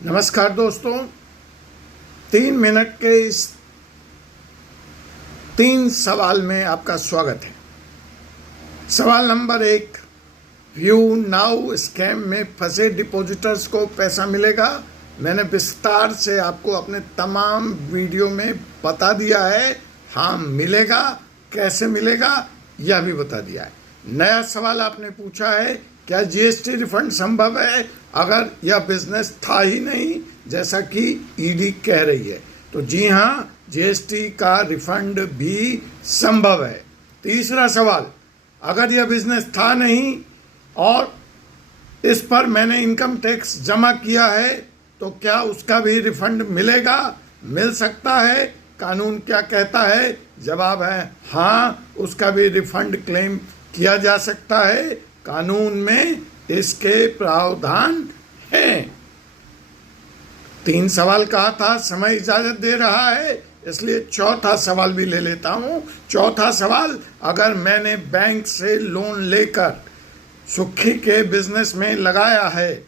नमस्कार दोस्तों, 3 मिनट के इस 3 सवाल में आपका स्वागत है। सवाल नंबर 1, व्यू नाउ स्कैम में फंसे डिपॉजिटर्स को पैसा मिलेगा? मैंने विस्तार से आपको अपने तमाम वीडियो में बता दिया है। हाँ, मिलेगा। कैसे मिलेगा यह भी बता दिया है। नया सवाल आपने पूछा है, क्या जीएसटी रिफंड संभव है अगर यह बिजनेस था ही नहीं, जैसा कि ईडी कह रही है? तो जी हाँ, जीएसटी का रिफंड भी संभव है। तीसरा सवाल, अगर यह बिजनेस था नहीं और इस पर मैंने इनकम टैक्स जमा किया है तो क्या उसका भी रिफंड मिलेगा? मिल सकता है। कानून क्या कहता है? जवाब है हाँ, उसका भी रिफंड क्लेम किया जा सकता है। कानून में इसके प्रावधान हैं। 3 सवाल कहा था, समय इजाजत दे रहा है, इसलिए चौथा सवाल भी ले लेता हूं। चौथा सवाल, अगर मैंने बैंक से लोन लेकर सुखी के बिजनेस में लगाया है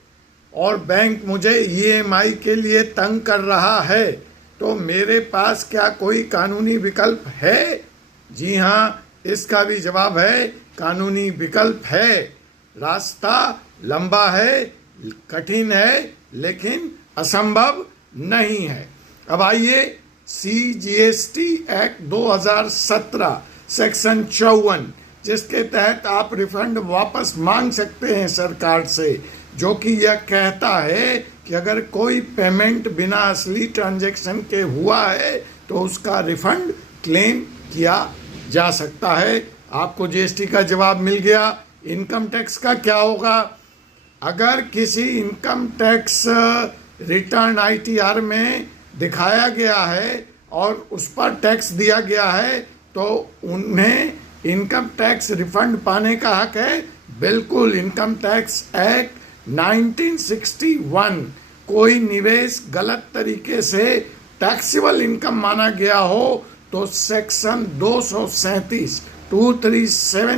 और बैंक मुझे ईएमआई के लिए तंग कर रहा है, तो मेरे पास क्या कोई कानूनी विकल्प है? जी हाँ, इसका भी जवाब है कानूनी विकल्प है। रास्ता लंबा है, कठिन है, लेकिन असंभव नहीं है। अब आइए, सीजीएसटी एक्ट 2017 सेक्शन 54, जिसके तहत आप रिफंड वापस मांग सकते हैं सरकार से, जो कि यह कहता है कि अगर कोई पेमेंट बिना असली ट्रांजैक्शन के हुआ है तो उसका रिफंड क्लेम किया जा सकता है। आपको जीएसटी का जवाब मिल गया। इनकम टैक्स का क्या होगा? अगर किसी इनकम टैक्स रिटर्न आईटीआर में दिखाया गया है और उस पर टैक्स दिया गया है तो उन्हें इनकम टैक्स रिफंड पाने का हक है। बिल्कुल, इनकम टैक्स एक्ट 1961, कोई निवेश गलत तरीके से टैक्सेबल इनकम माना गया हो तो सेक्शन 237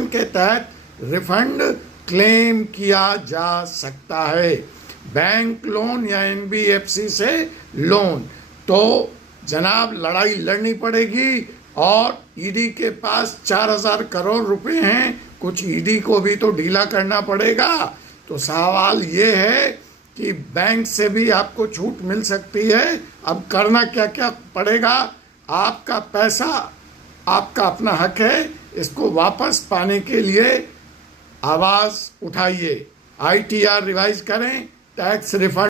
के तहत रिफंड क्लेम किया जा सकता है। बैंक लोन या एनबीएफसी से लोन तो जनाब लड़ाई लड़नी पड़ेगी, और ईडी के पास 4000 करोड़ रुपए हैं। कुछ ईडी को भी तो ढीला करना पड़ेगा। तो सवाल ये है कि बैंक से भी आपको छूट मिल सकती है। अब करना क्या क्या पड़ेगा? आपका पैसा आपका अपना हक है, इसको वापस पाने के लिए आवाज़ उठाइए, आईटीआर रिवाइज करें, टैक्स रिफंड